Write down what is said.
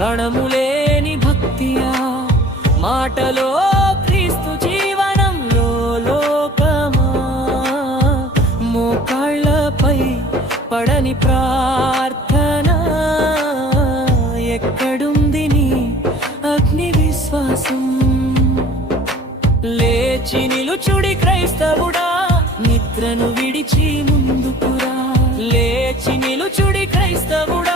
రణములేని భక్తియా మాటలో క్రీస్తు జీవనంలో లోకమా మోకాళ్ళపై పడని ప్రార్థన ఎక్కడుంది నీ అగ్ని విశ్వాసం లేచి నిలుచుడి క్రైస్తవుడా నిద్రను విడిచి ముందుకురా లేచి నిలుచుడి క్రైస్తవుడా